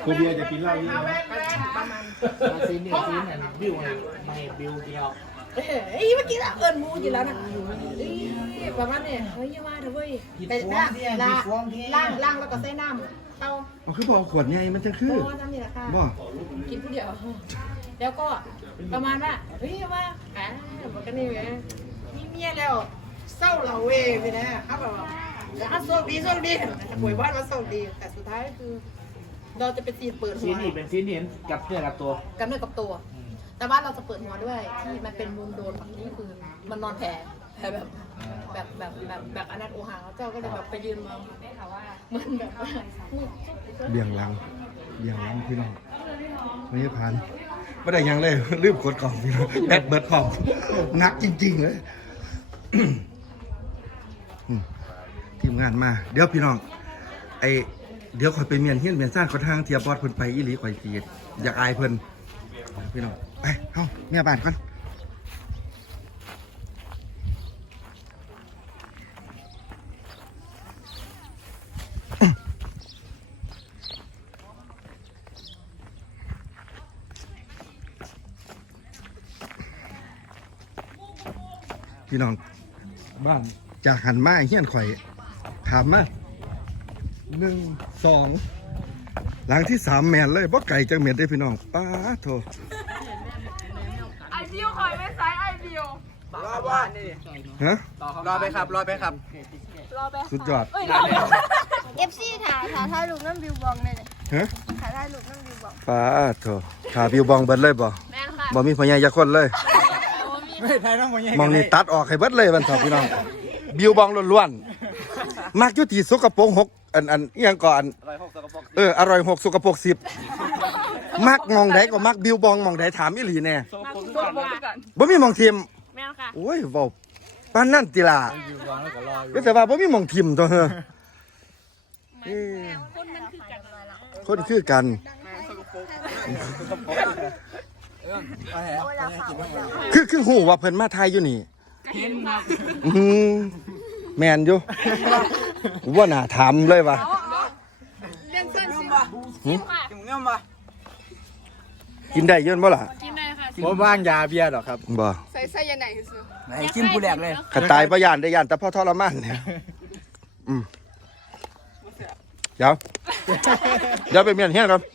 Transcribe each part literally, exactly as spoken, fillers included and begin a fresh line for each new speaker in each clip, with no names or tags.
กูเบียร์จะกินเหล้าเยอะ
ประมาณซีนนี่ซีนเนี่ยบิวนะไม่บิวเดียว
เอ้ยเมื่อกี้ละเอิญมูอยู่แล้วนะประมาณเนี่ยเฮ้ยอย่ามาเถอะเว้ยไปล่างล่างล่างแล้วก็ใส่น้ำเต้า
อ๋อคือบอกขวดไงมันจะคือ
โอ้น้ำนี่แหละค่ะ
บ่
กินผู้เดียวแล้วก็ประมาณว่าเฮ้ยว่าอ่าบอกกันนี่ไงมีเมียแล้วเศร้าเราเว้ยไปนะครับแบบแล้วโชคดีโชคดีป่วยบ้านมาโชคดีแต่สุดท้ายคือเราจะเป็นซีนเปิดหั
ซี
วน
นี่เป็นซีนนี่กับเพื่อกับตัว
กันด้วยกับตัว แต่ว่าเราจะเปิดหัวด้วยที่มันเป็นมุมโดนฝั่งนี้คือมันนอนแผลแผลแบบแบบแบบแบบแบบอนันต์โอหาเจ้าก็เลยแบบไปยืนมองมันแบบว่า
เบี่ยงหลังเบี่ยงหลังพี่น้องไม่ได้ผ่านไม่ได้ยังเลยลืมกดกล่องพี่น้องแบตเบิร์ดของหนักจริงๆเลยอืมทีมงานมาเดี๋ยวพี่น้องไอเดี๋ยวข่อยไปเมียนเฮียนเมียนซ่านขอทางเทียบบอดเพิ่นไปอีหลีข่อยตีอยากอายเพิ่นพี่น้องไปเฮ้าเมียบ้านก่อนพี่น้องบ้านจากหันมาเฮียนข่อยถามมาหนึ่งสองหลังที่สามแมนเลยบ่ไก่จังเม็ดได้พี่น้องป้าโถ
ไอบิวคอยไม่ใช้ไอบิว
รอว่านี่
ฮะ
รอไปครับรอไปครับ
รอไป
สุดยอด
เอ้ยรอไป
เอฟซีถ่ายถ่ายถ่ายรูปน้ำบิวบองเลยเนี่ย
ฮะ
ถ่ายถ่ายรูปน้ำบิวบอง
ป้าโถขาบิวบองเบิดเลยบ่
แม่ค่ะ
บ่มีพญายาคนเลย
ไม่ไทยน้องมันยัง
มองนี่ตัดออกให้เบิดเลยมันเถอะพี่น้องบิวบองล้วนๆมักอยุติสกปรกหกอันอันเอียงก่อนเอออร่อยหกสกปรกสิบมักมองใดก็มักบิวบองมองใดถามอีหลีแน่
มาคุณตัวโบกัน
บ่มีมองทีม
แม่ค่ะ
โอ้ยเว้าปานนั่นติล่ะก็แต่ว่าบ่มีมองทีมตัวเฮอเอ้ย
คนมันคือกัน
คนคือกัน
โอ้ยราคาโอ้ยราคา
คือคือหูว่าเพิ่นมาไทยอยู่นี่
เห็นครับ
อืมแมนอยู่ว่าน่าถามเลยว่ะ
เรื่องเส้นสิ
กินเงี้ยมา
กินได้เยอะบ่ล่ะ
กินได้ค่ะ
ผมว่างยาเบียร์หรอครับ
บ่
ใส่ใส่ยังไงสิ
ไหนกินผู้แรกเลย
ขัดตายประยานได้ยานแต่พ่อทรมานเนี่ยอืมเดี๋ยวเดี๋ยวไปเมียนเฮียนครับ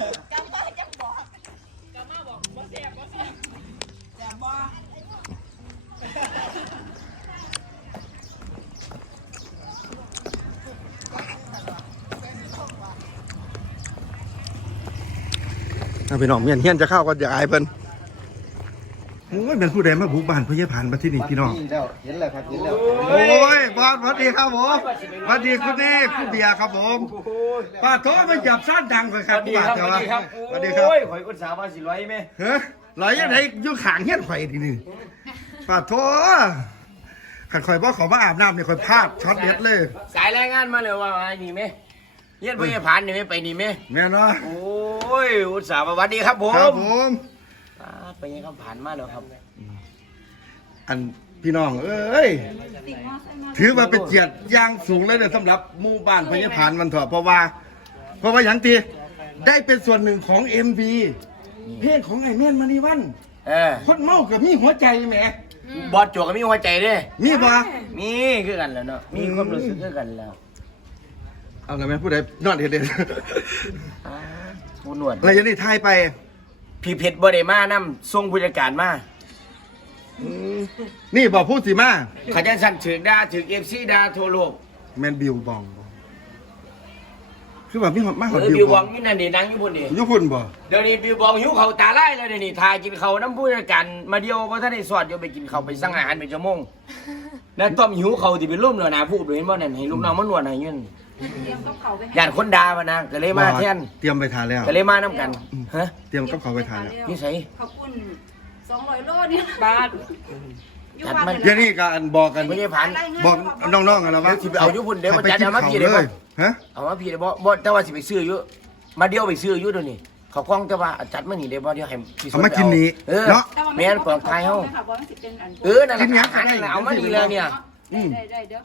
ถ้าไปน้องเมียนเฮียนจะเข้าก็อย่าอายเพิ่นโอ้ยเป็นผู้ใดมาบุกบ้านพญาผ่านมาที่นี่พี่น้อง
เห็นแล้วครับเห็นแล้ว
โอ้ยบอสสวัสดีครับผมสวัสดีคุณนี่คุณเบียร์ครับผมป้าโถมาจับซ่านดังเลยครับป้าเจ้าสวัสดีครับสวัสดีครับ
โอ้ยข่อยอุตส่าห์มาสิร้อยไหม
เฮ้ยไหลยังไงยุ่งขางเฮี้ยนข่อยทีนี่ป้าโถขันข่อยบ่ขอมาอาบน้ำเนี่ยข่อยพลาดช็อตเด็ดเลย
สายรายงานมาเลยว่ามานี่ไหมเยี่ยนพยาผ่านนี่ไหมไปนี่ไหม
แม่เนาะ
โอ้ยอุตส่าห์มาสวัสดีครับผม
ครับผม
อ่าไปยังคำผ่านมาแล้วครับ
อันพี่น้องเอ้ยถือว่าเป็นเกียรติอย่างสูงเลยเนี่ยสำหรับหมู่บ้านพญาผานมันเถอะเพราะว่า เพราะว่าอย่างตีได้เป็นส่วนหนึ่งของ เอ็ม วี เพลงของไอ้แม่นมณีวัน
เออ
คนเมากับมีหัวใจแหม
บอสโจวก็มีหัวใจเด้
มีบ่
มีคือกันแล้วเนาะมีความรู้สึกคือกันแล้ว
เอาละแม่ผู้ใดนอนเด็ด
อ่าผู้หนวด
ๆอะไรอย่างนี้ทายไป
พี่เพชรบ่ได้มานํทรงผู้จัดการมา
อืมนี่บอกพูดสิมา
เขาจะสั่นถึงด่าถึงเอฟซีด่าทั่วโลก
แมนบิวบองบ่คือแบบมีหอดมาก
เอ
หอด
อ
บิ
บิ
ว
ว
บบ อ
อง งนี่นั่นนี่นั่งอยู่พุ่นนี่
ยุพุ่นบ่
เดี๋ยวนี้บิวบองหิวเขาวตาไล่เลยเดี๋ยวนี้ทายกินเขาวน้ำผู้จัดการมาเดียวเพราะท่านได้สอดเดี๋ยวไปกินเขาวไปสั่งอาหารเป็นชั่วโมงแล้วต้อมหิวเขาวที่เป็นร่มเลยนะพูดเห็นบ่นั่นให้ลูกน้องมานวดให้ยืนย่านคนด่ามานะก็เลยมาแทน
เตรียมไปทานแล้ว
ก็เลยมาน้ำกันฮะ
เตรียมกับเขาวไปทานแล้ว
นี่ใส่
ขอบคุณสองร้อยโลนี่บาท
จัดมัน
เดี๋ยวนี้ก็อันบอกกัน
ไม่ได้ผ่าน
บอกน้องๆกันแล้วว่า
เดี๋ยวสิไปเอาอยู่พุ่นเดี๋ยว
ให้
มาจัดเอามาพี่เลยบ่
ฮะ
เอามาพี่เลยบ่บ่แต่ว่าสิไปซื้ออยู่มาเดียวไปซื้ออยู่เดี๋ยวนี้เขากล้องแต่ว่าจัดมานี่เดี๋ยวบ่เดี๋ยวให้พี่ส
เอามากินนี้
เออ
เนาะ
แม่นปลอกไทยเฮาเออนั่นแหละอาหารนั่นแหละเอามานี่แล้วเนี่ย
อืม
ได้ได้เดี๋ยว
โ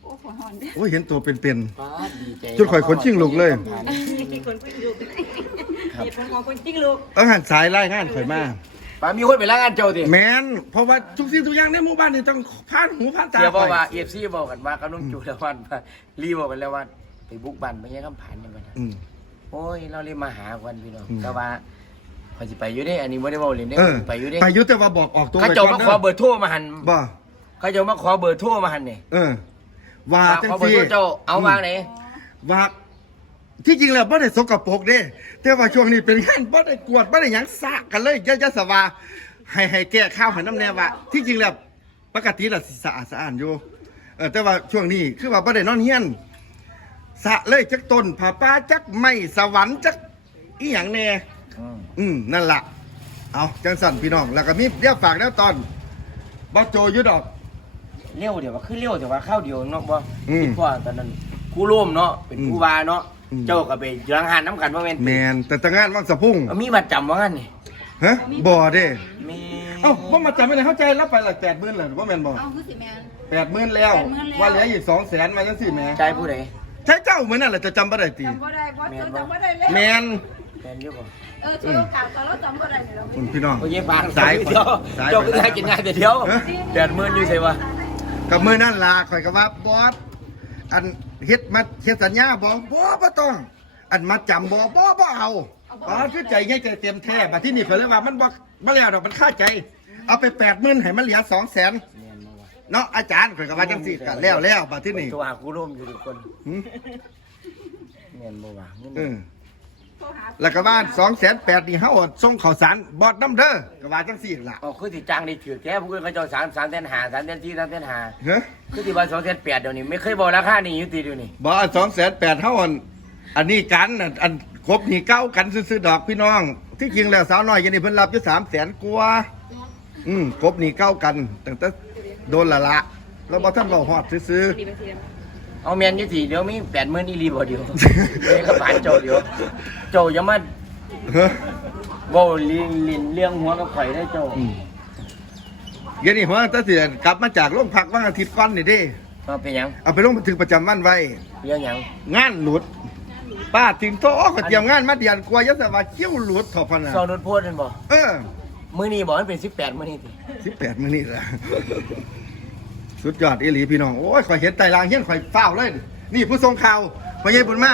โอ้โหหอนเด้อ
โอ้ยเห็นตัวเป็น
ป้าดดีใจ
จุดข่อยขนชิ่งลูกเลย
มีคนพูดลูกเหตุผลของคนจริงลูก
ๆเอาหันสายไล่งานข่อยมา
ป้ามีคนไปล้างงานเจ้าดิ
แมนเพราะว่าทุกสิ่งทุกอย่างในหมู่บ้านนี่ต้องผ่านหูผ่านตา
เสียบอก
ข่อย
ว่าเอฟซีบอกกันว่ากับนุ่มจูแล้ววันรีบอกกันแล้วว่าไปบุกบ้านไปยังคำผ่านยังไง
อืม
โอ้ยเราเลยมาหาวันพี่น้อง
อืม
แต่ว่าพอจะไปอยู่ได้อันนี้ไม่ได้บอกเลยเด้
เออ
ไปอยู่ได้
ไปอยุแต่ว่าบอกออกตัว
เขา
ไว้
เจ้า
ก่
มา
อน
ขอ
เด้อ
เบอร์โทรมาหัน
บ่
เขาเจ้ามาขอเบอร์โทรมาหันเนี่ย
เออ ว่าจัง
ขอเบอร์
ซี่
โทรเจ้าเอาวางไหน
ว่าที่จริงแล้วบ่ได้สกปรกเด้แต่ว่าช่วงนี้เป็นงานบ่ได้กวดบ่ได้หยังสะกันเลยยะยะสวาให้ให้แก้ข้าวให้น้ำแน่ว่าที่จริงแล้วปกติแล้วสิสะอาดสะอ้านอยู่เออแต่ว่าช่วงนี้คือว่าบ่ได้นอนเฮียนสะเลยจักต้นผาป้าจักไม้สวรรค์จักอีหยังแน่
อืม
อืมนั่นล่ะเอาจังสั่นพี่น้องแล้วก็มีเรียกฝากแล้วตอนบ่โจอยู่ดอก
เลี้ยวเดี๋ยวว่าคือเลี้ยวเดี๋ยวว่าข้าวเดียวเนาะบ่
อืม
คิดว่าตอนนั้นครูร่วมเนาะเป็น
อืม
ครูบาเนาะ
อืม
เจ้าก็ไปยังหันน้ำกันว่าแม่น
แมนแต่แต่งานวังสะพุ่ง
เอามีมาจำว่างั้นนี่
ฮะบ่เด้
มี
เอ้าบ่มาจำไม่ได้เข้าใจรับไปหลักแปดหมื่นเลยว่าแมนบ่
เอาคือสิแม่น
แปดหมื่นแล้ว
แปดหมื่นแล้ว
ว่าเหลืออีกสองแสนมาจังสี่แหม่
ใจผู้ใด
ใช่เจ้าเหมือนนั่นแหละจะจำบ่ได้ตี
จำบ่ได้บ่เจอจำบ่ได้เลย
แมน
แฟนอยู่บ่
เออช่วยโอกาสตอนเราจำบ่ได้เนี่ยเรา
คุณพี่น้อง
โอ้ยบาง
สาย
เดียว
สาย
เจ้าก็ได้กินงานแต่เดียว
ฮะ
แปดหมื่นอยู่ใช่ปะ
กับมือนั่นล่ะข่อยก็ว่าบอสอันเฮ็ดมาเฮ็ดสัญญาบ่บ่บ่ต้อง อันมาจำบ่บ่บ่เอาอ๋อคือใจง่ายใจเต็มแท้บัดที่นี่ข่อยเลยว่ามันบ่บ่แล้วดอกมันค่าใจ เอาไปแปดหมื่นให้มันเหลือสองแสน
แม่นบ่วะ
เนาะอาจารย์ข่อยก็ว่าจังซี่ก็แล้วแล้วบัดที่นี่
ตัวหาครูร่วมอยู่ทุกคน
หึ
แม่นบ่วะเงิน
เออแล้วก็ว่าสองแสนแปดนี่เฮาส่งข้าวสารบอดน้ำเด้อก็ว่าจังซี่ล่ะ
อ๋อคือที่จ้างได้ถือแค่ผู้อื่นเขาเจ้าสามสามแสนห้าสามแสนสี่สามแสนห้า
เฮ้ย
คือที่ว่าสองแสนแปดเดี๋ยวนี้ไม่เคยบอกราคานี่อยู่ตีเดี๋ยวนี้
บอสองแสนแปดเท่าอันอันนี้กันอันอันครบนี่เก้ากันซื้อๆดอกพี่น้อง ที่จริงแล้วสาวน้อยอยันนี่เพิ่นรับอยู่สามแสนกว่าอืมครบนี่เก้ากันตั้งแต่โดนละละแล้วบอท่านเราหอดซื้อ
เอาแมนอยู่ตีเดี๋ยวมีแปดหมื่นอีรีบ่เดียวเลยก็ผ่านเจ้าเดียวเจ้าอย่ามา
ๆเฮ้ย
บ่ลินลินเลี้ยงหัวกับข่อยได้เจ้า
อืมเดี๋ยันนี่เพราะว่าตั้งแต่กลับมาจากโรงพักวันอาทิตย์ก่อนนี่เด้
ก็เป็นหยัง
เอาไปลงบันทึกประจำวันไว้
เลี้ยงหยัง
งานหลุด ป้าถึงโตก็เตรียมงานมาเดือนกว่ายศว่าเขี้ยวหลุดเถอะพะนะ
ซองนุชโพดนั่นบ่
เออ
มื้อนี้บอกมันเป็นสิบแปดมื้อนี้ติ
สิบแปดมื้อนี่ละ สุดยอดอีหลีพี่น้อง โอ้ยข่อยเห็นไตรางเฮี้ยนข่อยเฝ้าวเลย นี่ผู้ทรงข่าวพ่อใหญ่บุญมา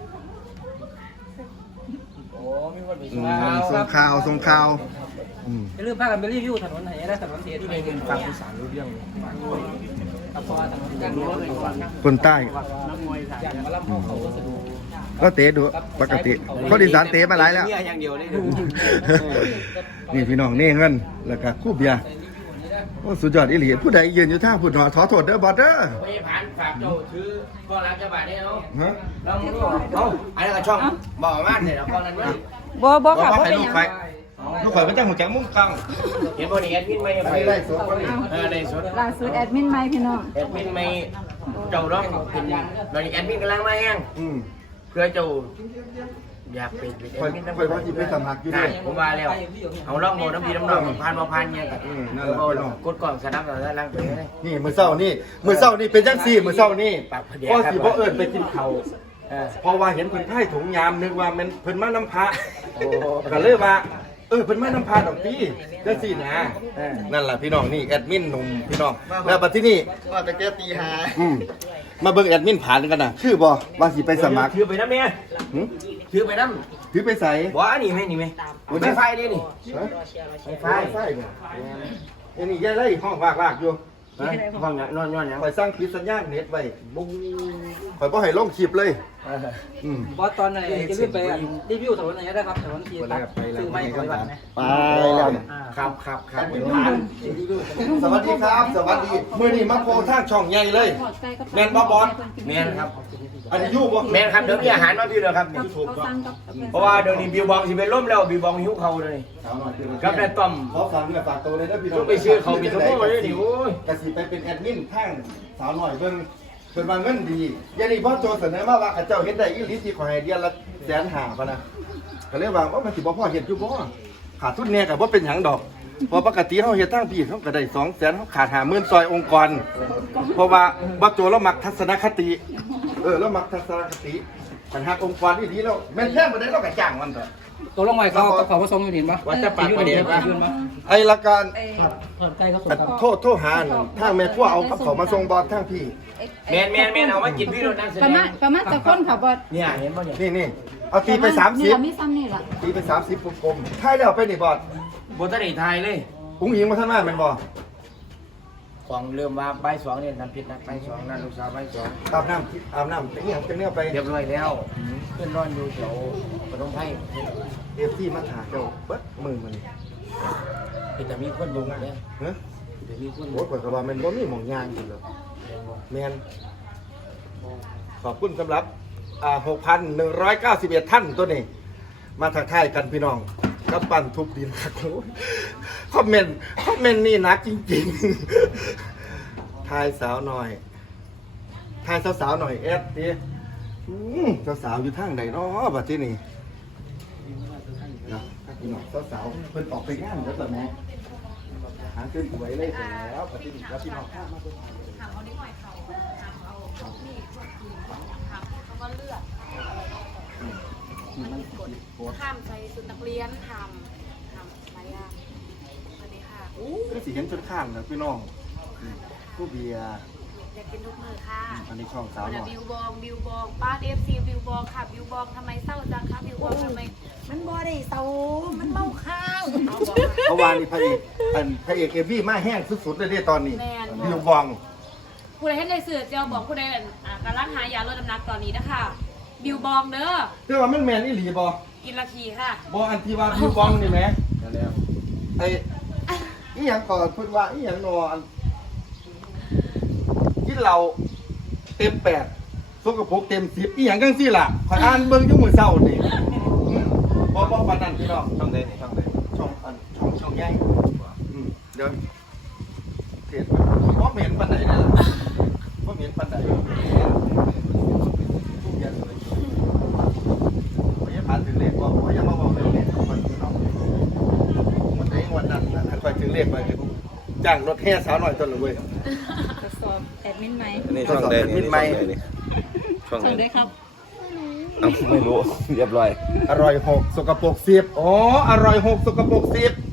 โอ้มีคนไป
อื
ส่ง
มทรงข่าวทรงข่าวอืม
อย่าลืมพากันไปรีวิวถนนไหนได้ถนนเสีย
ที่
ที่
ในเงินฟังภาษารู้เรื่อง
กับพอถนนกันรู้เลยว่า
คนใต้
อย่างมาล่ำเข้าเขาก็สะดวก
ก็เตะดูปกติคนอีสานเตะมาหลายแล้ว
เนี่ยอย่างเดียวเลย
นี่พี่น้องนี่เงิน แล้วก็คู่เบียร์โอ้สุดยอดอีหลีผู้ใดยืนอยู่ท่าผู้หนอขอโทษเด้อบอสเด้อ
ไม่ผ่านฝากเจ้าถือพ่อรักจะบาดได้เอา
ฮะ
ลองดูเอาอันนั้นก็ช่องบอกว่าเนี่ยเราพ่อนั้นว่า
บ่บ่
บอก
ค่ะ
ว่า
บ่
ให้
เป็น
ลู
ห
ก
ยัง
ไปลูกข่อยเป็นเจ้าหัวแก้วมุ้งกลาง
เห็นบ่นี่แอดมินไม่ไป
ไล่สดคนนี้
เออได้สด
ล่าสุดแอดมินใหม่พี่น้อง
แอดมินไม่เจ้าร้องเป็นตอนนี้แอดมินกำลังมาแห้ง
อืม
เพื่อเจ้าอยากเป็นเป็นแอ
ข่อย
ดมินน้ำ
ข่อยว่าสิไปสมัครอยู่
นั่
เด้
นผมว่าแล้วเอาล่องโมน้ำพีน้ำนองผ่านมาผ่านเนี่ยกัน
อืมนั่นแหละ
เอาล่ะกดกล่องสนับเราแล้วลังไปเลย
นี่มือเศร้านี่มือเศร้านี่เป็นจังซี่มือเศร้านี่
ปากพะเดีย
พ่อ
ครับ
สิพ่อเอิญไปกินเขาว
เออ
เพราะว่าเห็นเพิ่นไถ่ถุงยามนึกว่ามันเพิ่นมาน้ำพระ
โอ้
ก็เลยว่าเออเพิ่นมาน้ำพระดอกตีจังซี่นะ
เออ
นั่นล่ะพี่น้องนี่แอดมินหนุ่มพี่น้องแล้วบัดที่นี่
ว่าแต่แกตีหา
อืมมาเบิ่งแอดมินผ่านกันน่ะคือบ่ว่าสิไปสมัคร
ถือไปน้ำเนี่ย
หึ
ถือไปน้
ถือไปใส่
ำบ่อันนี้ไหมนี่ไหมไม่ไฟดินี่
ฮะ
ไม่ไฟ
ไฟเนี่ยอันนี้ยายไล่ห้องวากๆอยู่
ฮะฟังเนี่ยนอนนอนยัง
ข่อยสร้างผิดสัญญาณเน็ตไว้บุ้งข่อยบ่ให้ลงคลิปเลย
เออ
อืม
บอสตอนไหนจะรีบไปรีวิวถนนไหนได้ครับถนนที่ตัดซื้อไม่ขอยบัตรนะ
ไปแล้ว
ครับครับครับ
สวัสดีครับ สวัสดีมื้อนี้มาโพทางช่องใหญ่เลย แม่นบ่บอส
แม่นครับ
อันนี้อยู่บ่
แม่นครับเดี๋ยวมีอาหารมาพี่เลยครับนี่
ถูกครับ
เพราะว่าเดี๋ยวนี้บิวบองสิเป็นล่มแล้วบิวบองหิวเขาเลย ครับแต่ต้อม
ขอฝากเนื้อฝากตัวเลยนะพี่น้อง
ต้องไปซื้อเขามีทั้งหมดเลยดิโอ้ย
กสิไปเป็นแอดมินทางสาวหน่อยเบิ่งเพิ่นว่าเงินดียานี่พ่อโจเสนอมาว่าข้าเจ้าเฮ็ดได้อีหลีที่ขอให้เดือนละแสนห้าพะนะก็เลยว่าว่ามันสิบ่พอเฮ็ดอยู่บ่ขาดทุนแน่ก็บ่เป็นหยังดอกเพอปกติเขาเฮ็ดทางพี่เขาก็ได้สองแสนเขาขาดหาหมื่นซอยองค์กร เพราะว่าบักโจเรามักทัศนคติ เออเรามักทัศนคติปัญหาองค์กรที่ดีแล้วแม่นแท้บ่ได้เราก็จ้างมันเถอะ
ตัวลงไว้เขาเขาผสมอยู่เห็นปะ
วัดจะปากประเดี๋ยว
ยืนปะ
ไอ้ละการ
ถอดใจเขาส่ง
อัน
ครับ
โทษโทษหาอันทางแม่ครัวเอากับเขามาส่งบอลทางพี่
แมนแมนแมนเอามากินพี่โดนนั่งแส
ประ
ด
มาณ
ง
ประมาณจะคนค่ะบอส
เนี่ยเห็นป่ะเนี่ย
นี่นี่เอาตีไปสามสิ
นี่
บ
เรามีซ้ำนี่ล่ะ
ตีไปสามสิบกลมๆท้ายแล้วไปนี่บอล
บนทะเลไทยเลย
อุ้งอิงมาท่านมาแม่นบอ
ของเริ่มว่าใบสองเนี่ยน้ำพริกนะใบสองนั่นลูกสาวใบสอง
อาบน้ำอาบน้ำเป็นอย่างเป็นเนื้อไป
เรียบร้อยแล้วเพื่อนนอนอยู่แถวปฐมไทย
เอฟซีมาหาเจ้าเบิดมือมันนี่
แต่มีคนลงเนี่ย
ฮะ
แต่มีคนล
โอ้ย
ง
ข่อยก็ว่าแมันบ่มีหมองยางอยู่แล้วแม่นขอบคุณสำหรับอ่าหกพันหนึ่งร้อยเก้าสิบเอ็ดท่านตัวนี้ มาทักทายกันพี่น้องกับปั่นทุบดินครับโอ้ยคอมเมนต์คอมเมนต์นี่หนักจริงๆทายสาวหน่อยทายสาวๆหน่อยแอดดิอืมสาวๆอยู่ทางไหนเนาะบัดที่นี่เนาะพี่น้องสาวๆเพิ่นออกไปงานแล้วแต่แม่หาขึ้นสวยเลยแล้วบัดที่นี่แล้วพี่น้องข้ามมาเพิ่น
ถามเอานิดหน่อยเขาถามเอาเขานี่พวกทีมถามเขาก็เลือกห้ามใส่สุดนักเรียนทำทำอะไรอ่ะสวัสดีค่ะ
ก็สิเห็นจนข้างนะพี่น้องผู้เบียร์
อยากกินทุกมือค่ะ
อันนี้ช่องสาวหน่อย
บิวบองบิวบองป้าเอฟซีบิวบองค่ะบิวบองทำไมเศร้าจังคะบิวบองทำไม
มันบ่ได้เศร้ามันเมาข้าว
เอาบอก
เพราะว่านี่พระเอกอันพระเอกเอวี่มาแห้งสุดๆเลยเนี่ยตอนนี้
แม่น
บิวบอง
ผู้ใดให้ได้เสือเจียวบอกผู้ใดอ่ากำลังหายาลดน้ำหนักตอนนี้นะคะบิวบองเด้อ
เรียกว่ามันแมนอีหลีบอ
กินละทีค่ะ
บออันที่ว่าบิวบองนี่ไหม
แล้ว
ไอ้อีหยังก่อนพูดว่าอีหยังนออันที่เราเต็มแปดสกปรกเต็มสิบอีหยังกังซี่ล่ะขอยอ่านเบิ่งอยุ่มือเศร้านี่อืมบอบอปานนั้นพี่น้อง
ช่องใดนี่ช่องใด
ช่องอันช่องช่องใหญ่อืมเดี๋ยวเทศบ่เหม็นปานใดเนี่ยล่ะบ่เหม็นปานใดทุกอย่างสวยๆบ่ยังผ่านถึงเลขบ่บ่ยังมาบอกเลขของมันพี่น้องวันนี้วันนั้นนะถ้าคอยถึงเลขไปคือจ้างรถแห่สาวน้อยต้นเลยเว้ย
ทดสอบแอดมินไหม
นี่ช่องใดนี่ช่องใดนี่ช่อง
ส่ง
ไหน
ด้วยครับ
เอ้าไม่รู้เรียบร้อย
อร่อยหกสกปรกสิบอ๋ออร่อยหกสกปรกสิบ